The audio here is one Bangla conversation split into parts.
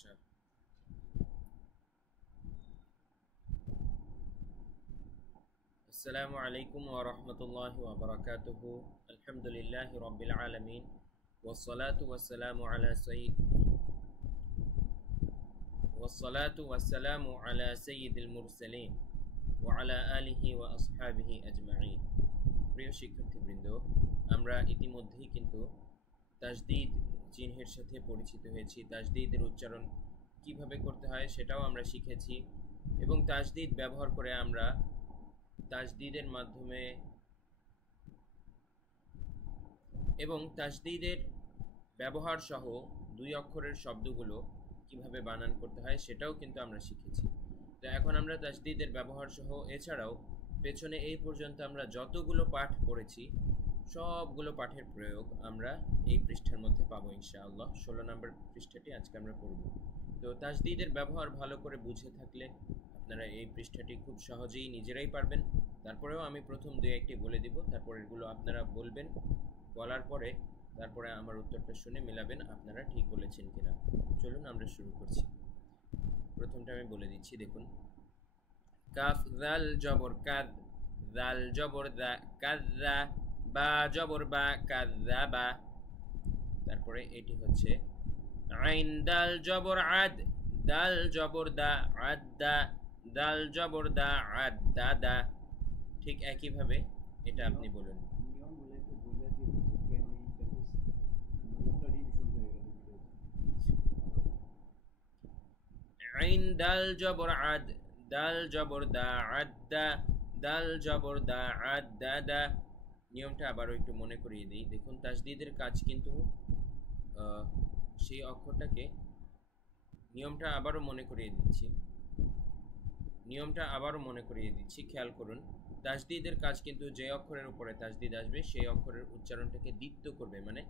সমস্যা। আসসালামু আলাইকুম ওয়া রাহমাতুল্লাহি ওয়া বারাকাতুহু। আলহামদুলিল্লাহি রাব্বিল আলামিন ওয়াসসালাতু ওয়াসসালামু আলা সাইয়্যিদিল মুরসালিন ওয়া আলা আলিহি ওয়া আসহাবিহি আজমাইন। প্রিয় শিক্ষার্থীবৃন্দ, আমরা ইতিমধ্যেই কিন্তু তাজদীদ চিহ্নের সাথে পরিচিত হয়েছি। তাজদীদের উচ্চারণ কিভাবে করতে হয় সেটাও আমরা শিখেছি এবং তাজদীদ ব্যবহার করে আমরা তাজদীদের মাধ্যমে এবং তাজদীদের ব্যবহার সহ দুই অক্ষরের শব্দগুলো কিভাবে বানান করতে হয় সেটাও কিন্তু আমরা শিখেছি। তো এখন আমরা তাজদীদের ব্যবহার সহ এছাড়াও পেছনে এই পর্যন্ত আমরা যতগুলো পাঠ পড়েছি সবগুলো পাঠের প্রয়োগ আমরা এই পৃষ্ঠার মধ্যে পাবো ইনশাআল্লাহ। 16 নম্বর পৃষ্ঠাটি আজকে আমরা পড়ব। তো তাজদীদের ব্যবহার ভালো করে বুঝে থাকলে আপনারা এই পৃষ্ঠাটি খুব সহজেই নিজেরাই পারবেন। তারপরেও আমি প্রথম দুই একটি বলে দিব, তারপর এগুলো আপনারা বলবেন। বলার পরে তারপরে আমার উত্তরটা শুনে মেলাবেন আপনারা ঠিক বলেছেন কিনা। চলুন আমরা শুরু করছি। প্রথমটা আমি বলে দিচ্ছি, দেখুন। কাফ জাল জবর কাদ, জাল জবর দা, কাযযা, বা জবর বা, কাযযাবা। তারপরে এটি হচ্ছে আইন দাল জবর আদ, দাল জবর দা, আদ্দা, দাল জবর দা, আদ্দাদা। ঠিক একইভাবে এটা আপনি বলুন। আইন দাল জবর আদ, দাল জবর দা, আদ্দা, দাল জবর দা, আদ্দাদা। নিয়মটা আবারও একটু মনে করিয়ে দিই। দেখুন, তাজদীদের কাজ কিন্তু সেই অক্ষরটাকে, নিয়মটা আবারও মনে করিয়ে দিচ্ছি, খেয়াল করুন। তাজদীদের কাজ কিন্তু যে অক্ষরের উপরে তাজদীদ আসবে সেই অক্ষরের উচ্চারণটাকে দ্বিত্ব করবে, মানে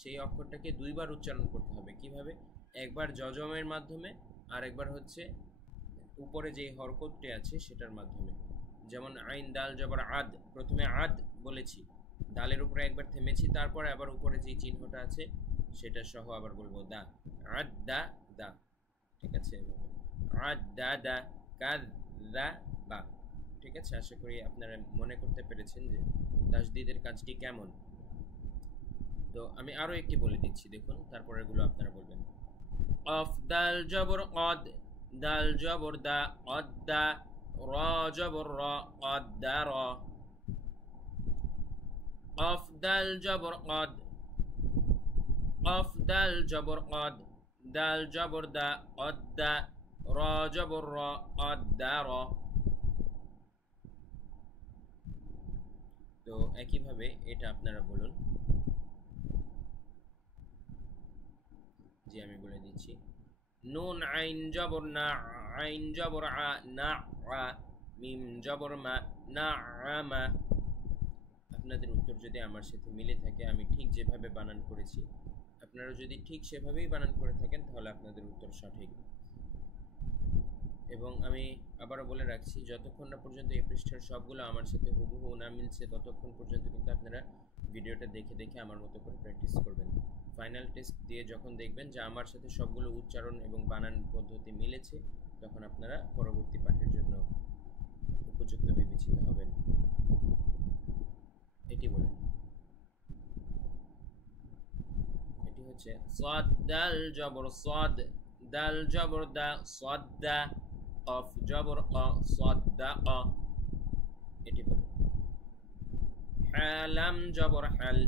সেই অক্ষরটাকে দুইবার উচ্চারণ করতে হবে। কিভাবে? একবার যজমের মাধ্যমে আর একবার হচ্ছে উপরে যে হরকতটি আছে সেটার মাধ্যমে। যেমন আইন দাল জবর আদ, প্রথমে আদ বলেছি, দালের উপরে একবার থেমেছি, তারপরে আবার উপরে যে চিহ্নটা আছে সেটা সহ আবার বলবো দা, আদ দা দা। ঠিক আছে, আদ দা দা, কাদ দা বা। ঠিক আছে, আশা করি আপনারা মনে করতে পেরেছেন যে তাজদীদের কাজটি কেমন। তো আমি আরো একটি বলে দিচ্ছি, দেখুন, তারপরে এগুলো আপনারা বলবেন। অফ দাল জবর অদ, দাল জবর দা, অদ্দা, র জবর র, অদ্দা র। অফ দাল জবর অদ, অফ দাল জবর অদ, দাল জবর দা, অদ্দা, র জবর র, অদ্দা র। তো একইভাবে এটা আপনারা বলুন। জি, আমি বলে দিচ্ছি। নুন আইন জবর না, আইন জবর আ, না আ, মিম জবর মা, না আমা। আপনাদের উত্তর যদি আমার সাথে মিলে থাকে, আমি ঠিক যেভাবে বানান করেছি, আপনারা যদি ঠিক সেভাবেই বানান করে থাকেন, তাহলে আপনাদের উত্তর সঠিক। এবং আমি আবারও বলে রাখছি, যতক্ষণ না পর্যন্ত এই পৃষ্ঠার সবগুলো আমার সাথে হুবহু না মিলছে ততক্ষণ পর্যন্ত কিন্তু আপনারা ভিডিওটা দেখে দেখে আমার মতো করে প্র্যাকটিস করবেন। ফাইনাল টেস্ট দিয়ে যখন দেখবেন যে আমার সাথে সবগুলো উচ্চারণ এবং বানান পদ্ধতি মিলেছে, তখন আপনারা পরবর্তী পাঠের জন্য উপযুক্ত বিবেচিত হবেন। এটি বলেন। এটি হচ্ছে সাদ দাল জবর সাদ, দাল জবর দা, সাদ্দা, কফ জবর ক, সাদ্দাকা। এটি বলুন। লাম জবর হাল,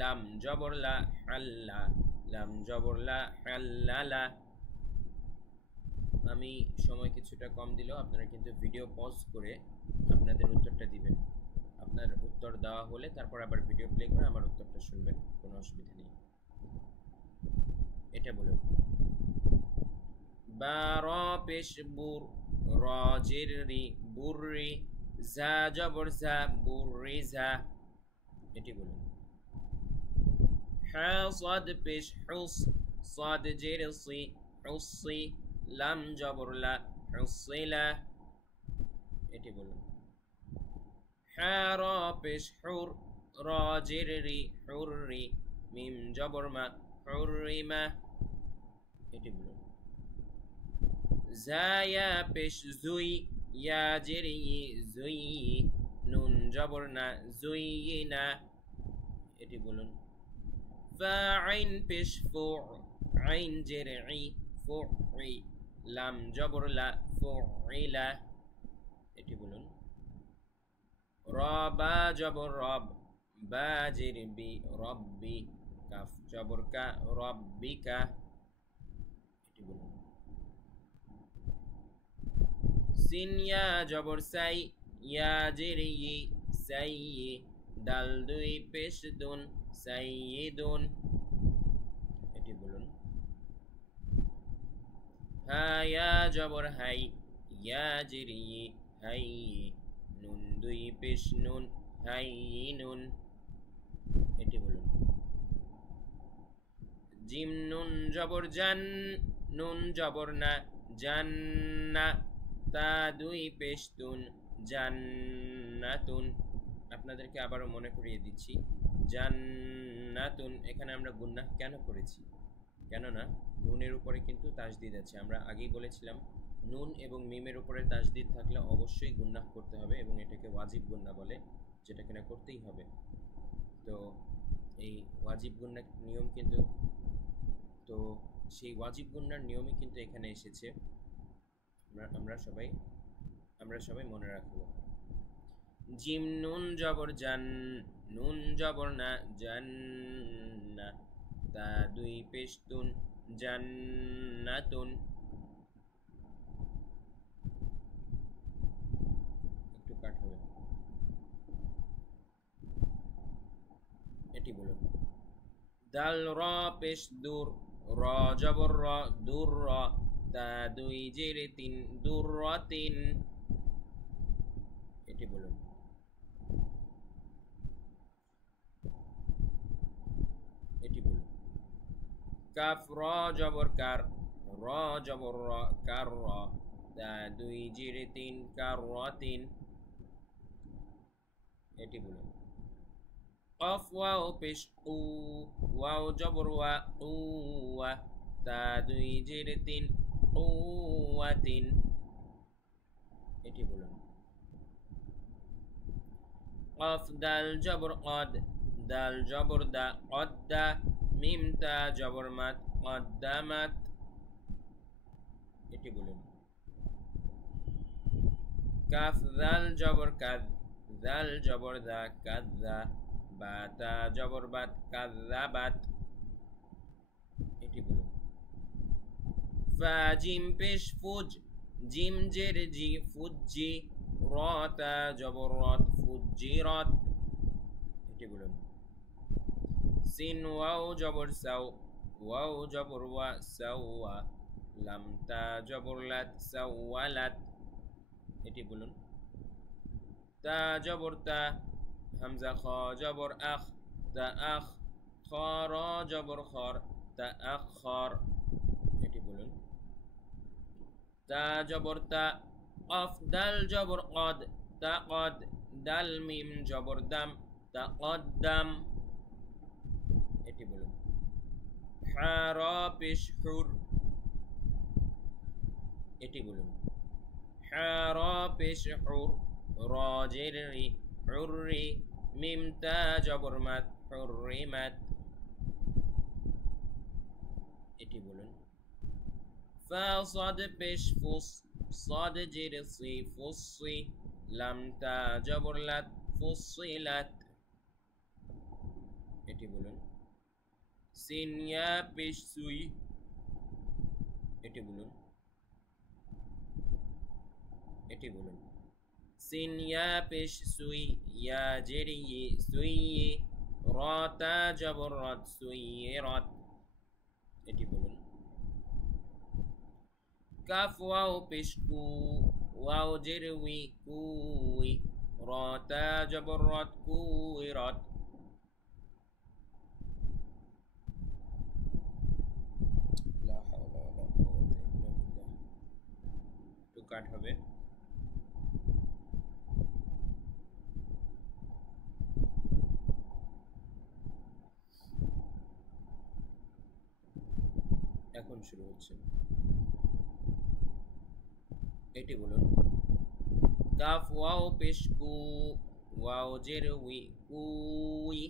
লাম জবর লা, হাল্লা, লাম জবর লা, হাল্লালা। আমি সময় কিছুটা কম দিলেও আপনারা কিন্তু ভিডিও পজ করে আপনাদের উত্তরটা দিবেন। আপনার উত্তর দেওয়া হলে তারপর আবার ভিডিও প্লে করে আমার উত্তরটা শুনবেন, কোনো অসুবিধা নেই। এটা বলুন। বা র পেশ বুর, র জের রি, বুররি, জা জবর জা, বুররিজা। এটি বলুন। হা সাদ পেশ হুস, সাদ জের সি, হুসি, লাম জবর লা, হুসিলা। এটি বলুন। হা র পেশ হুর, র জের রি, হুররি, মিম জবর মা, হুররিমা। এটি বলুন। জায়া পেশ জুই ইয়া জের ই জুই নুন জবর না জুই না এটি বলুন ফা আইন পেশ ফু আইন জের ই ফু ই লাম জবর লা ফু ইলা এটি বলুন র বা জবর রব বা জের বি রব্বি কাফ জবর কা রব্বিকা এটি বলুন সিন ইয়া জবর সাই ইয়া জের ই সাই দাল দুই পেশ দুন সাইয়িদুন এটি বলুন হা ইয়া জবর হাই ইয়া জের ই হাই নুন দুই পেশ নুন হাইয়িনুন এটি বলুন জিম নুন জবর জান নুন জবর না জান্না তা দুই পেশতুন জান্নাতুন আপনাদেরকে আবারও মনে করিয়ে দিচ্ছি জান্নাতুন এখানে আমরা গুন্নাহ কেন করেছি কেননা নুনের উপরে কিন্তু তাসদিদ আছে আমরা আগেই বলেছিলাম নুন এবং মিমের উপরে তাসদিদ থাকলে অবশ্যই গুন্নাহ করতে হবে এবং এটাকে ওয়াজিব গুন্নাহ বলে যেটা কিনা করতেই হবে তো এই ওয়াজিব গুন্নাহ নিয়ম কিন্তু তো সেই ওয়াজিব গুন্নার নিয়মই কিন্তু এখানে এসেছে আমরা সবাই মনে রাখব জিম নুন জবর জান নুন জবর না জান্না তা দুই পেশতুন জান্নাতুন একটু কাট হবে এটি বলুন দাল র পেশ দূর র জবর র দূর র তা দুই জের তিন দূর র তিন এটি বলুন এটি বলুন কাফ র জবর কার র জবর র কার র তা দুই জের তিন কার র তিন এটি বলুন কফ ওয়াও পেশ উ ওয়াও জবর ওয়া উ ওয়া তা দুই জের তিন উ ওয়া তিন এটি বলুন কফ দাল জবর কদ দাল জবর দা কদ্দা মিম তা জবর মাত কদ্দামাত এটি বলুন কাফ দাল জবর কাদ দাল জবর দা কাদ্দা বা তা জবর বাত কাদ্দাবাত এটি বলুন ফা জিম পেশ ফুজ জিম জের জি ফুজি র তা জবর রত ফুজিরত এটি বলুন সিন ওয়াও জবর সাও ওয়াও জবর ওয়া সাওয়া লাম তা জবর লাত সাওয়ালাত এটি বলুন তা জবর তা হামজা খ জবর আখ তা আখ খ র জবর খর তা আখর এটি বলুন তা জবর তা কফ দাল জবর কদ তা কদ দাল মিম জবর দাম তা কদ্দাম এটি বলুন হা র পেশ হুর এটি বলুন হা র পেশ হুর র জের রি হুররি মিম তা জবর মাত হুররিমাত এটি বলুন ফা সাদ পেশ ফুস সাদ জের সি ফুসি লাম তা জবর লাত ফুসিলাত এটি বলুন সিন ইয়া পেশ সুই এটি বলুন এটি বলুন সিন ইয়া পেশ সুই ইয়া জের ই সুই র তা জবর রত সুইরাত এটি বলুন কাফ ওয়াও পেশ কু ওয়াও জের উই কুই র তা জবর রত কুইরাত লা হাওলা ওয়ালা কুওয়াতা ইল্লা বিল্লাহ একটু কাট হবে এখন শুরু হচ্ছে এটি বলুন। কাফ ওয়াও পেশ কু, ওয়াও জের উই কুই,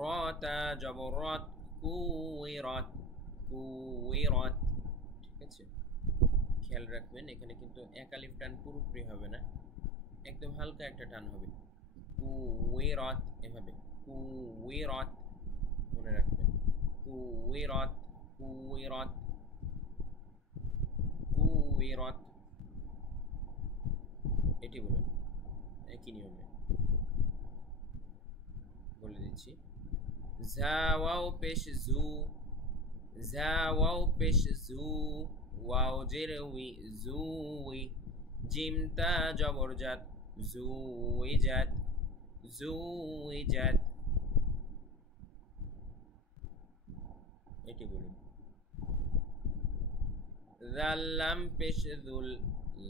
রতা জবর রত, কুইরাত কুইরাত। ঠিক আছে, খেয়াল রাখবেন এখানে কিন্তু এক আলিফ টান পুরোপুরি হবে না, একদম হালকা একটা টান হবে। কুইরাত এভাবে, কুইরাত মনে রাখবেন। কুইরাত কুইরাত কুইরাত, এটি বলুন একই নিয়মে বলে দিচ্ছি। ঝা ওয়াও পেশ জু, ঝা ওয়াও পেশ জু, ওয়াও জের উই জুই, জিমতা জবরজাত জুইজাত জুইজাত, এটি বলুন। জাল লাম পেশ জুল,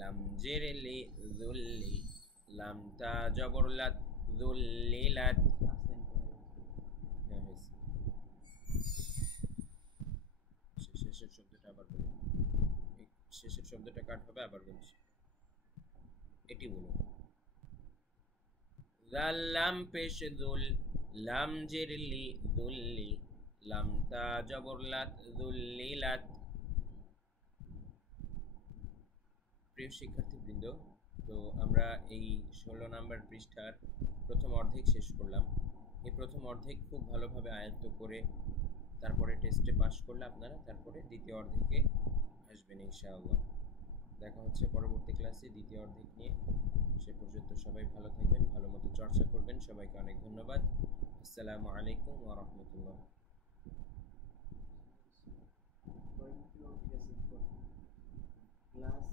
লাম জের লি জুল্লি, লামতা জবরলাত জুল্লিলাত। হ্যাঁ হয়েছে, শেষের শব্দটা আবার বলুন, শেষের শব্দটা কাট হবে, আবার বলছি। এটি বলুন। জাল লাম পেশ জুল, লাম জের লি জুল্লি, লামতা জবরলাত জুল্লিলাত। প্রিয় শিক্ষার্থীবৃন্দ, তো আমরা এই 16 নম্বর পৃষ্ঠার প্রথম অর্ধেক শেষ করলাম। এই প্রথম অর্ধেক খুব ভালোভাবে আয়ত্ত করে তারপরে টেস্টে পাস করলে আপনারা তারপরে দ্বিতীয় অর্ধেকে আসবেন ইনশাআল্লাহ। দেখা হচ্ছে পরবর্তী ক্লাসে দ্বিতীয় অর্ধেক নিয়ে। সে পর্যন্ত সবাই ভালো থাকবেন, ভালো মতো চর্চা করবেন। সবাইকে অনেক ধন্যবাদ। আসসালামু আলাইকুম ওয়া রাহমাতুল্লাহ। ক্লাস